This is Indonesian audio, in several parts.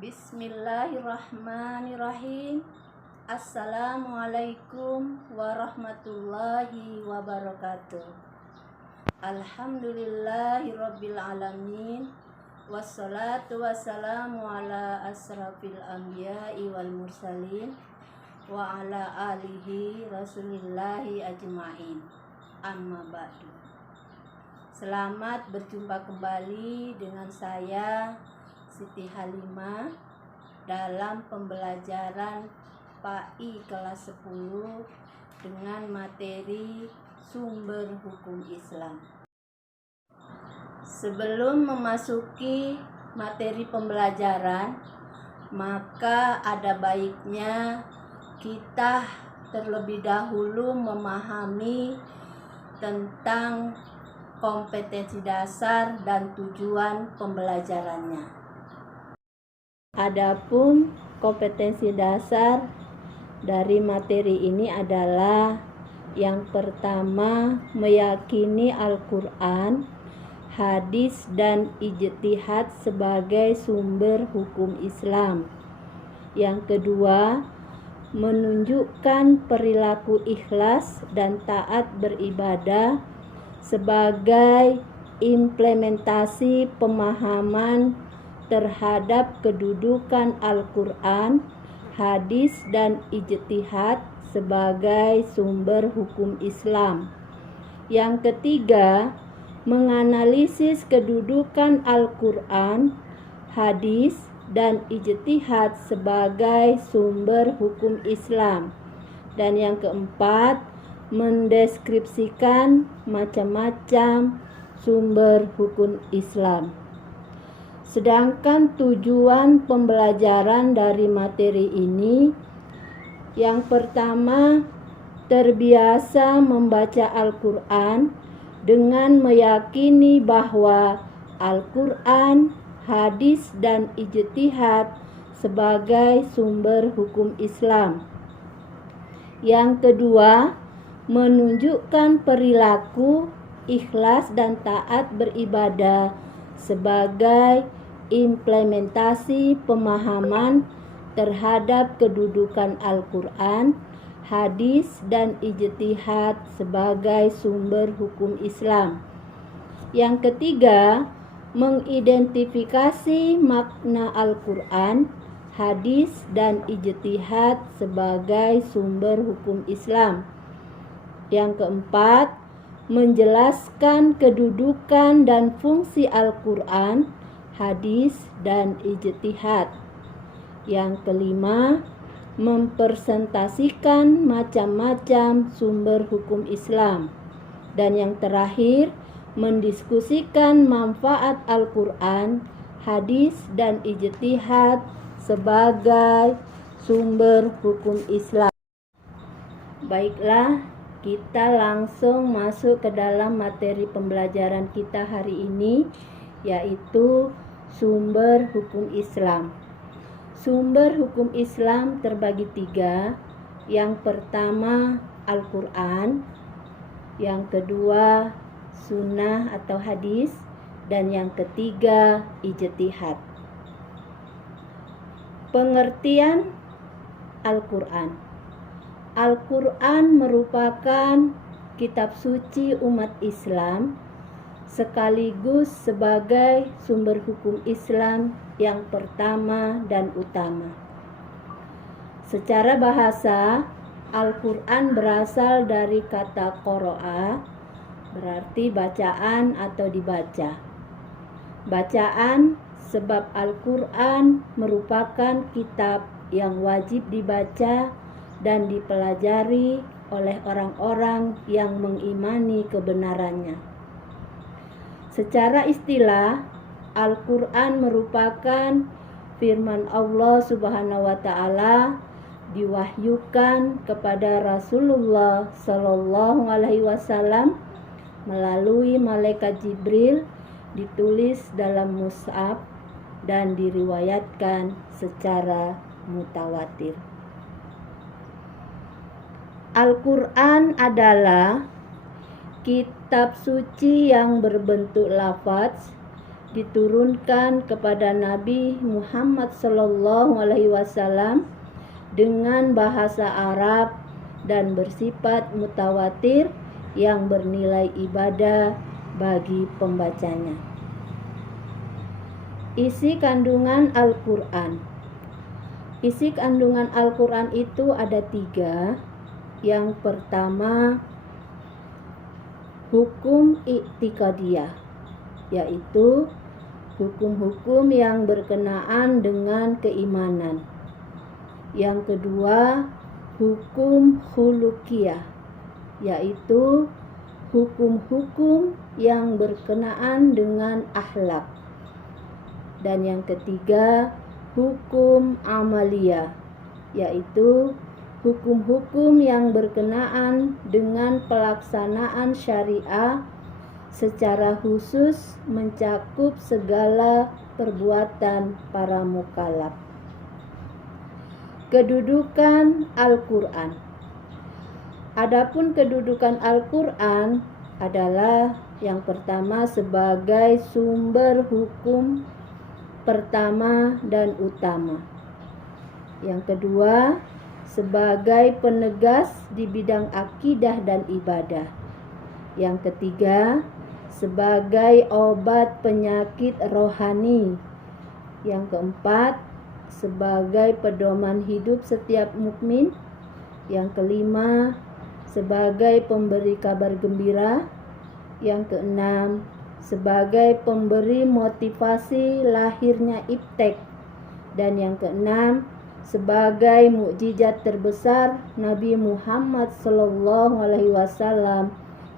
Bismillahirrahmanirrahim. Assalamualaikum warahmatullahi wabarakatuh. Alhamdulillahirabbil alamin. Wassalatu wassalamu ala asrafil anbiya'i wal mursalin wa ala alihi rasulillahi ajma'in. Amma ba'du. Selamat berjumpa kembali dengan saya Siti Halimah dalam pembelajaran PAI kelas 10 dengan materi sumber hukum Islam. Sebelum memasuki materi pembelajaran, maka ada baiknya kita terlebih dahulu memahami tentang kompetensi dasar dan tujuan pembelajarannya. Adapun kompetensi dasar dari materi ini adalah yang pertama, meyakini Al-Quran, hadis, dan ijtihad sebagai sumber hukum Islam. Yang kedua, menunjukkan perilaku ikhlas dan taat beribadah sebagai implementasi pemahaman terhadap kedudukan Al-Quran, hadis, dan ijtihad sebagai sumber hukum Islam. Yang ketiga, menganalisis kedudukan Al-Quran, hadis, dan ijtihad sebagai sumber hukum Islam. Dan yang keempat, mendeskripsikan macam-macam sumber hukum Islam. Sedangkan tujuan pembelajaran dari materi ini, yang pertama, terbiasa membaca Al-Quran dengan meyakini bahwa Al-Quran, hadis, dan ijtihad sebagai sumber hukum Islam. Yang kedua, menunjukkan perilaku ikhlas dan taat beribadah sebagai implementasi pemahaman terhadap kedudukan Al-Quran, hadis, dan ijtihad sebagai sumber hukum Islam. Yang ketiga, mengidentifikasi makna Al-Quran, hadis, dan ijtihad sebagai sumber hukum Islam. Yang keempat, menjelaskan kedudukan dan fungsi Al-Quran, hadis, dan ijtihad. Yang kelima, mempresentasikan macam-macam sumber hukum Islam. Dan yang terakhir, mendiskusikan manfaat Al-Quran, hadis, dan ijtihad sebagai sumber hukum Islam. Baiklah, kita langsung masuk ke dalam materi pembelajaran kita hari ini, yaitu sumber hukum Islam. Sumber hukum Islam terbagi tiga. Yang pertama, Al-Quran. Yang kedua, sunnah atau hadis. Dan yang ketiga, ijtihad. Pengertian Al-Quran. Al-Quran merupakan kitab suci umat Islam sekaligus sebagai sumber hukum Islam yang pertama dan utama. Secara bahasa, Al-Quran berasal dari kata qoro'a, berarti bacaan atau dibaca. Bacaan sebab Al-Quran merupakan kitab yang wajib dibaca dan dipelajari oleh orang-orang yang mengimani kebenarannya. Secara istilah, Al-Quran merupakan firman Allah Subhanahu wa Ta'ala diwahyukan kepada Rasulullah Sallallahu Alaihi Wasallam melalui malaikat Jibril, ditulis dalam mushaf dan diriwayatkan secara mutawatir. Al-Quran adalah kitab suci yang berbentuk lafaz diturunkan kepada Nabi Muhammad SAW dengan bahasa Arab dan bersifat mutawatir yang bernilai ibadah bagi pembacanya. Isi kandungan Al-Quran. Isi kandungan Al-Quran itu ada 3. Yang pertama, hukum i'tiqadiyah, yaitu hukum-hukum yang berkenaan dengan keimanan. Yang kedua, hukum khuluqiyah, yaitu hukum-hukum yang berkenaan dengan akhlak. Dan yang ketiga, hukum amaliyah, yaitu hukum-hukum yang berkenaan dengan pelaksanaan syariah secara khusus mencakup segala perbuatan para mukallaf. Kedudukan Al-Quran. Adapun kedudukan Al-Quran adalah yang pertama sebagai sumber hukum pertama dan utama. Yang kedua, sebagai penegas di bidang akidah dan ibadah. Yang ketiga, sebagai obat penyakit rohani. Yang keempat, sebagai pedoman hidup setiap mukmin. Yang kelima, sebagai pemberi kabar gembira. Yang keenam, sebagai pemberi motivasi lahirnya iptek. Dan yang keenam, sebagai mukjizat terbesar Nabi Muhammad SAW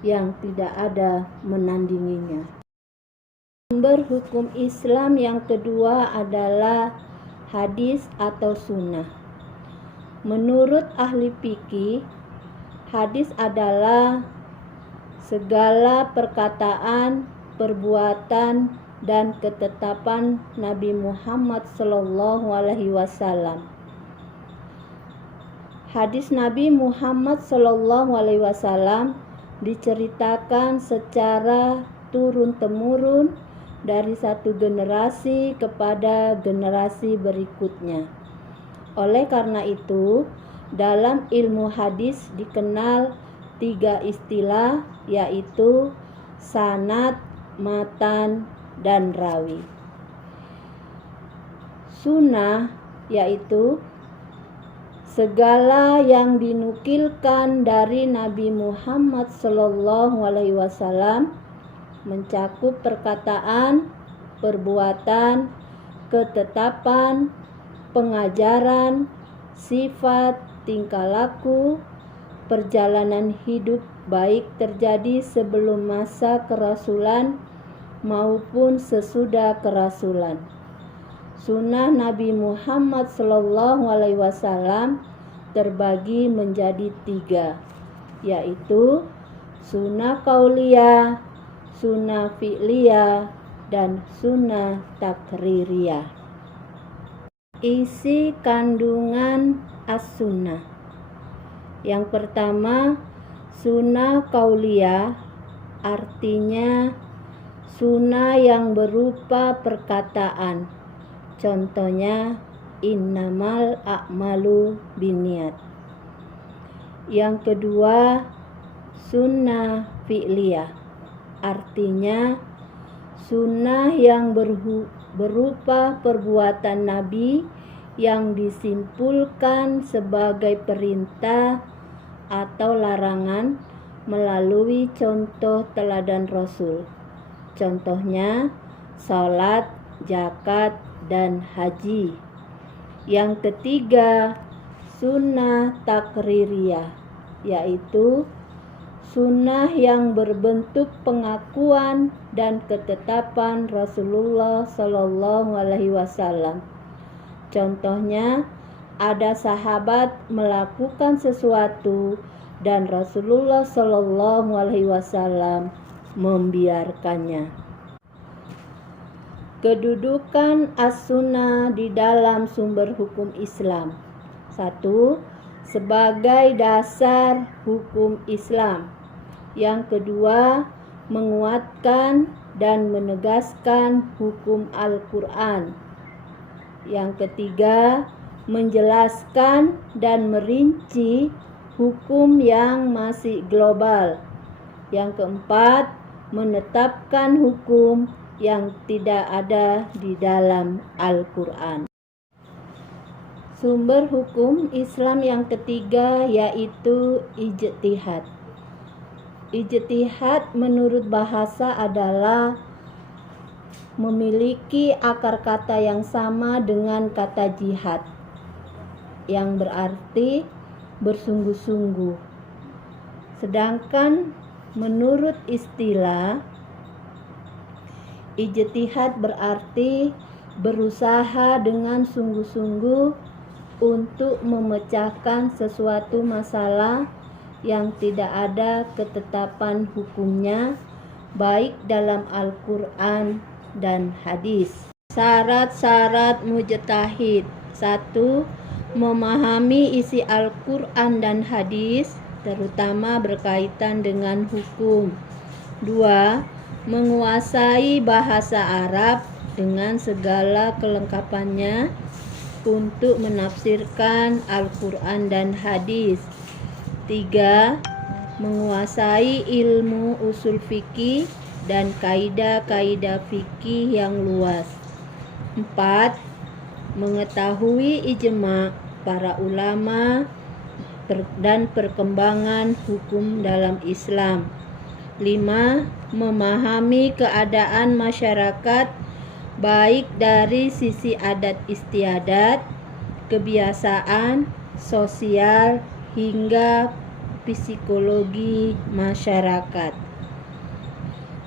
yang tidak ada menandinginya. Sumber hukum Islam yang kedua adalah hadis atau sunnah. Menurut ahli fikih, hadis adalah segala perkataan, perbuatan, dan ketetapan Nabi Muhammad SAW. Hadis Nabi Muhammad SAW diceritakan secara turun-temurun dari satu generasi kepada generasi berikutnya. Oleh karena itu, dalam ilmu hadis dikenal 3 istilah, yaitu sanad, matan, dan rawi. Sunnah yaitu segala yang dinukilkan dari Nabi Muhammad SAW mencakup perkataan, perbuatan, ketetapan, pengajaran, sifat, tingkah laku, perjalanan hidup baik terjadi sebelum masa kerasulan maupun sesudah kerasulan. Sunnah Nabi Muhammad SAW terbagi menjadi 3, yaitu sunnah qauliyah, sunnah fi'liyah, dan sunnah takririyah. Isi kandungan as-sunnah. Yang pertama, sunnah qauliyah artinya sunnah yang berupa perkataan. Contohnya, innamal a'malu binniyat. Yang kedua, sunnah fi'liyah artinya sunnah yang berupa perbuatan Nabi yang disimpulkan sebagai perintah atau larangan melalui contoh teladan Rasul. Contohnya, salat, zakat, dan haji. Yang ketiga, sunnah takririyah, yaitu sunnah yang berbentuk pengakuan dan ketetapan Rasulullah SAW. Contohnya, ada sahabat melakukan sesuatu dan Rasulullah SAW membiarkannya. Kedudukan as-sunnah di dalam sumber hukum Islam. 1. Sebagai dasar hukum Islam. Yang kedua, menguatkan dan menegaskan hukum Al-Quran. Yang ketiga, menjelaskan dan merinci hukum yang masih global. Yang keempat, menetapkan hukum yang tidak ada di dalam Al-Quran. Sumber hukum Islam yang ketiga yaitu ijtihad. Ijtihad menurut bahasa adalah memiliki akar kata yang sama dengan kata jihad, yang berarti bersungguh-sungguh. Sedangkan menurut istilah, ijtihad berarti berusaha dengan sungguh-sungguh untuk memecahkan sesuatu masalah yang tidak ada ketetapan hukumnya, baik dalam Al-Quran dan hadis. Syarat-syarat mujtahid: 1. Memahami isi Al-Quran dan hadis, terutama berkaitan dengan hukum. 2. Menguasai bahasa Arab dengan segala kelengkapannya untuk menafsirkan Al-Quran dan hadis. 3. Menguasai ilmu usul fikih dan kaidah-kaidah fikih yang luas. 4. Mengetahui ijma' para ulama dan perkembangan hukum dalam Islam. 5. Memahami keadaan masyarakat baik dari sisi adat istiadat, kebiasaan, sosial, hingga psikologi masyarakat.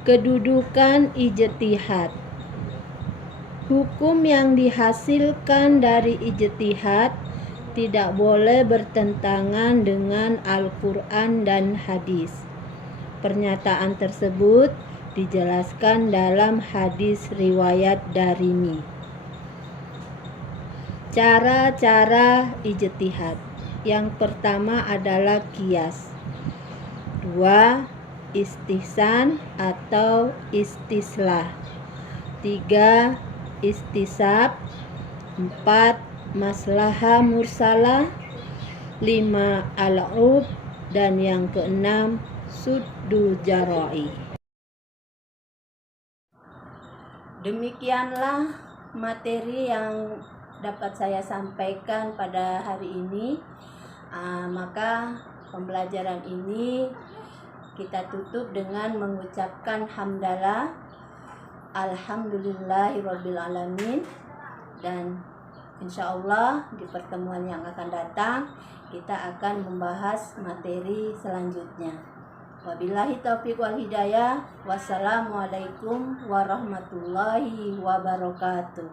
Kedudukan ijtihad. Hukum yang dihasilkan dari ijtihad tidak boleh bertentangan dengan Al-Quran dan hadis. Pernyataan tersebut dijelaskan dalam hadis riwayat Darimi. Cara-cara ijtihad. Yang pertama adalah qiyas. 2. Istihsan atau istislah. 3. Istisab. 4. Maslahah mursalah. 5. Al-'urf. Dan yang keenam, suddu jara'i. Demikianlah materi yang dapat saya sampaikan pada hari ini. Maka pembelajaran ini kita tutup dengan mengucapkan hamdalah, alhamdulillahirabbil alamin, dan insyaallah di pertemuan yang akan datang kita akan membahas materi selanjutnya. Wabillahi taufiq wal hidayah. Wassalamualaikum warahmatullahi wabarakatuh.